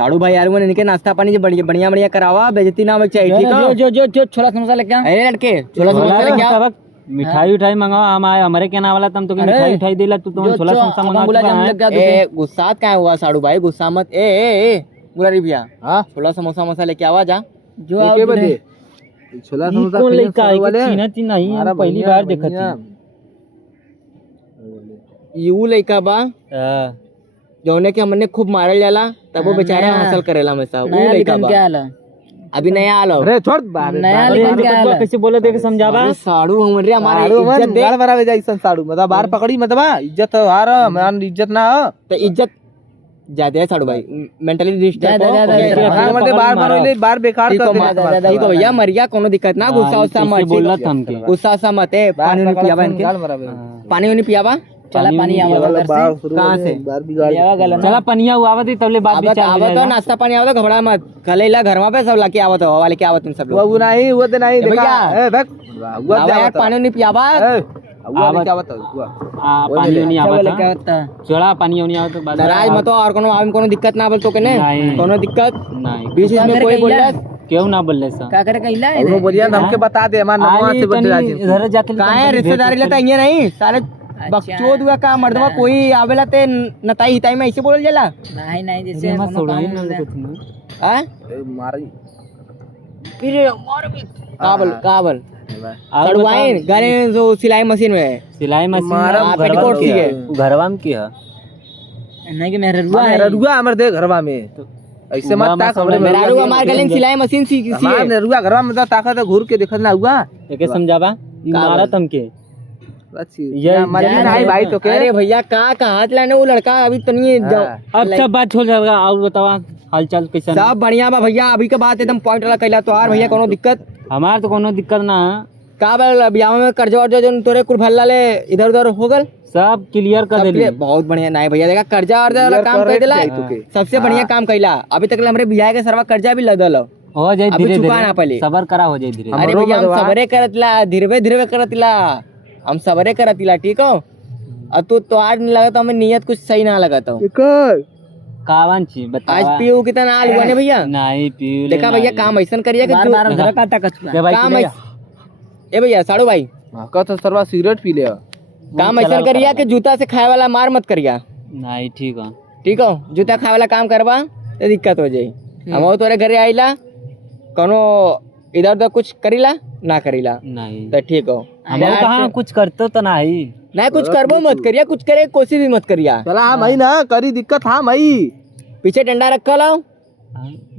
साड़ू भाई यार मैंने इनके नाश्ता पानी बढ़िया बढ़िया करावा, बेइज्जती ना होनी चाहिए, ठीक है? जो छोला समोसा लेके आ। अरे लड़के छोला समोसा लेके आ, मिठाई उठाई मंगाओ, हम आए हमारे क्या ना वाला तुम तो मिठाई उठाई देला, तू तो छोला समोसा मंगा। ए गुस्सा क्या हुआ साड़ू भाई, गुस्सा मत। ए मुरारी भैया, हां छोला समोसा मसा लेके आवा जा। जो आओ बदे छोला समोसा कौन लेके आए कि चीना चीना ही हम पहली बार देखत हई। यू लइका बा जौने के हमने खूब मारल जाला, तब वो बेचारा हासिल करेला हमेशा। वो लइका बा अभी नया आलो। अरे छोड़ नया लेकिन क्या है, कैसे बोले देख समझावा। साड़ू हमरे हमारे इज्जत दे, गाल बराबर जैसन साड़ू मतलब बाहर पकड़ी मत बा, इज्जत हार मान इज्जत ना हो तो इज्जत ज्यादा है साड़ू भाई, मेंटली डिस्टर्ब हो बार बेकार कर दे। ठीक है भैया मरिया, कोनो दिक्कत ना, गुस्सा उस्सा मत बोला हमके, गुस्सा उस्सा मत है। पानी नहीं पियावा इनके, पानी नहीं पियावा। चला पानी आवा कहां से चला पनिया हुआ तब ले बात विचार आवत हो, नाश्ता पानी आवत, घबरा मत, कलेला घरमा पे सब लाके आवत हो, वाले के आवत तुम सब लोग। वो नहीं वो नहीं भैया यार पानी नहीं पियावा, पानी नहीं आवत, चला पानी नहीं आवत, नाराज मत हो। और कोनो दिक्कत ना बोल तो के ने, कोनो दिक्कत नहीं, बीच में कोई बोलला क्यों ना बोलले सा का करे कहला है, वो बोलिया हमके बता दे, हमार नमवा से बदला इधर जाके काहे रिश्तेदारी लेता ये नहीं साले बकचोद हुआ का मर्दवा कोई आवेला ते नताई हिताई में ऐसे बोलल जाला। नहीं जैसे हां मारी फिर मार भी काबल सड़वाइन गाने जो सिलाई मशीन में, सिलाई मशीन पेटीकोट सी है घरवा में की है नहीं कि मेरा रुआ हमर दे घरवा में ऐसे मत ताक, हमरे मेरा रुआ मार गलिन सिलाई मशीन सी है रुआ घरवा में ताकत घूर के देखत ना हुआ एके समझावा मारत हमके ये नहीं भाई तो के। अरे भैया का हाथ लाने वो लड़का अभी तो नहीं, अब सब बात छोड़ जाएगा और बतावा हालचाल कैसा। सब बढ़िया बा भैया, अभी के बात एकदम पॉइंट वाला कैला तो यार भैया कोनो दिक्कत हमार तो कोनो दिक्कत ना का बल बियाह में कर्जा वर्जा जो तोरे कुल भल्ला ले इधर उधर हो गल सब क्लियर कर देली। बहुत बढ़िया नहीं भैया, देखा कर्जा वर्जा वाला काम कर देला, सबसे बढ़िया काम कैला। अभी तक हमरे बियाह के सरवा कर्जा भी लदल हो जाए, धीरे चुकाना पहले, सबर करा हो जाए धीरे। अरे भैया हम सबरे करतला, धीरे धीरे करतला, हम सबरे करतला, ठीक हो। अब तू तो आज नहीं लगा तो हमें नियत कुछ सही ना लगा तो कावन ची बता। आज पीऊ कितना आल हुआ ने भैया, नहीं पीऊ देखा भैया काम ऐसा करिए कि काम ए भैया साड़ू भाई का तो सरवा सिगरेट पी ले, काम ऐसा करिया कि जूता से खाए वाला मार मत करिया। नहीं ठीक है, ठीक हो, जूता खाए वाला काम करवा तो दिक्कत हो जाई। हम तोरे घरे आइला कोनो इधर उधर कुछ करीला ना करीला नहीं तो ठीक हो। हम कहां कुछ करते तो नहीं कुछ करबो मत करिया, कुछ करे कोशिश भी मत करिया। चला हम ही ना करी दिक्कत, हाँ भाई पीछे डंडा रखा लो,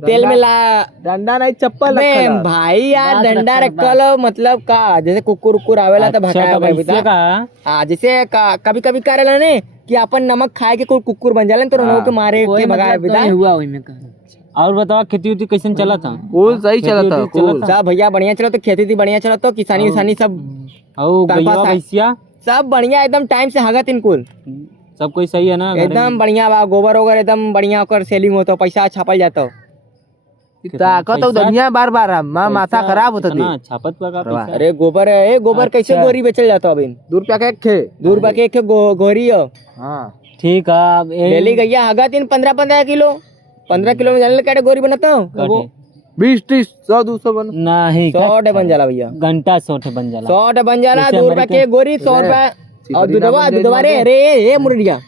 तेल में ला डंडा नहीं चप्पल भाई यार, डंडा रखा लो मतलब का जैसे कुकुर उकुर आवेला तो भगाया। हाँ जैसे कभी कभी करेला ने कि अपन नमक खाए के कोई कुकुर बन जाला तो उनको के मारे के भगाए बिदा हुआ ओइ में। और बताओ खेती उती कैसे चला था? कूल सही चला था, कूल सब भैया बढ़िया चला तो, खेती थी बढ़िया चला तो, किसानी विसानी सब भैया सब बढ़िया एकदम टाइम से हगत इनकुल सब कोई सही है ना, एकदम बढ़िया बा। गोबर वोबर एकदम बढ़िया कर सेलिंग होता, पैसा छापल जाता ताकत दुनिया बार बार माथा खराब होता थी छापत का। अरे गोबर है, गोबर कैसे गोरी बेचल जाता अभी? 2 रुपया के एक गोरी हो। ठीक है डेली गैया हगत इन 15 किलो 15 किलो में जाने क्या गोरी बनाता हूँ, 20 30 100 200 बन नहीं 100 बन जाला भैया, घंटा 100 बन जाला, 100 बन जाला। 2 रुपया के गोरी 100 रुपया। और दूधवा रे मुरड़िया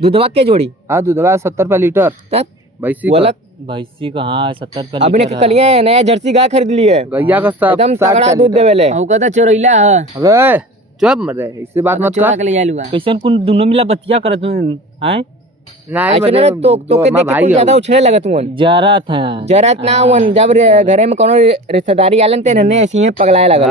दूधवा के जोड़ी, हाँ दूधवा 70 रुपया लीटर। तब भैंसी का हाँ 70 रुपया अभी ने कलिए नया जर्सी गाय खरीद ली है, गैया का एकदम तगड़ा दूध देवेले। चोरैला अबे चुप मत रे, इससे बात मत कर। कैसे कुन दोनों मिला बतिया करत हैं नहीं तो के देख के ज्यादा उछले लगत हुन जरत ना हुन। जब घरे में कोनो रिश्तेदारी आलन ते नन्हे ऐसे ही पगलाए लगल,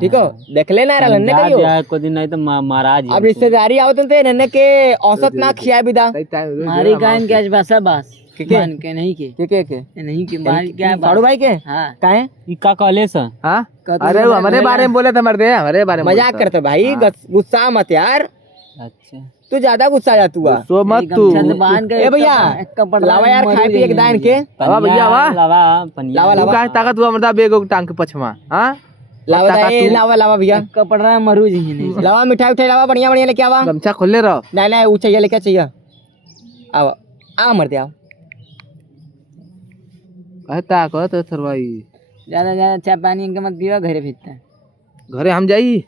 ठीक हो, देखले ना रहलन ने कहियो को दिन नहीं तो महाराज। अब रिश्तेदारी आवत ते नन्हे के औसत ना खिया बिदा मारी गायन के आज भाषा बास के नहीं के मारी क्या साड़ू भाई के। हां काहे ई का कहले स? हां अरे हमारे बारे में बोले थ मर्दे, हमारे बारे में मजाक करते भाई, गुस्सा मत यार। अच्छा तू ज्यादा गुस्सा आ जा तू सो मत तू ए भैया लावा यार खाए पिए के दान के लावा भैया लावा का ताकत हुआ मर्दा बेगो टांग के पछमा। हां लावा भैया कपड़ा मरू जी नहीं लावा, मिठाई उठाई लावा बढ़िया बढ़िया लेके आवा। गमछा खोले रहो। नहीं वो चाहिए लेके चाहिए, आओ आ मर दे आओ कहता कहत सर भाई ज्यादा ज्यादा चाय पानी इनके मत पियो, घरे भेजता है घरे हम जाई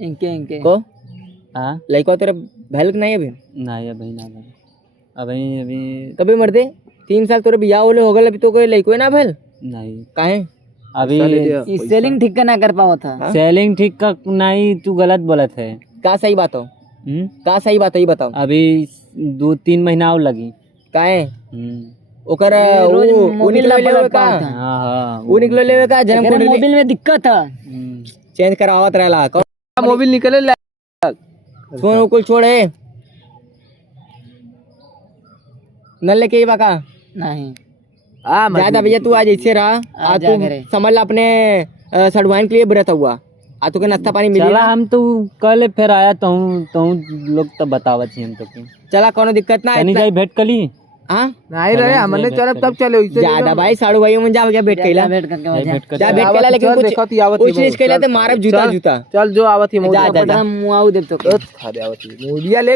इनके को हां लइका तेरे भैल के नहीं अभी नहीं अभी ना अभी अभी कभी मर्दे 3 साल तोरे बियाह होले हो गल, अभी तो कोई लइको ना भैल नहीं काहे अभी सेलिंग ठीक का ना कर पाओ था। सेलिंग ठीक का नहीं, तू गलत बोलत है। का सही बात हो? का सही बात है ये बताओ। अभी 2-3 महीना और लगी काहे ओकर रोज वो मोबाइल निकलो लेवे का हां हां वो निकलो लेवे का जन्म एकरे मोबाइल में दिक्कत है, चेंज करावत रहला मोबाइल निकले फोन कुल छोड़े न लेके ही बाका नहीं ज्यादा भैया तू आज ऐसे रहा आज तू समझ ला अपने सड़वाइन के लिए व्रत हुआ आज तो के नाश्ता पानी मिली चला हम तो कल फिर आया तो लोग तो बतावत छी हम तो के चला कोनो दिक्कत ना तनी जाई भेंट कली हां नहीं रहे हमने चले तब चले ज्यादा भाई साड़ू भाई में जा भेंट कैला भेंट करके जा भेंट कैला लेकिन कुछ चीज कैला तो मारब जूता जूता चल जो आवत ही मुआऊ दे तो खा दे आवत ही मुड़िया ले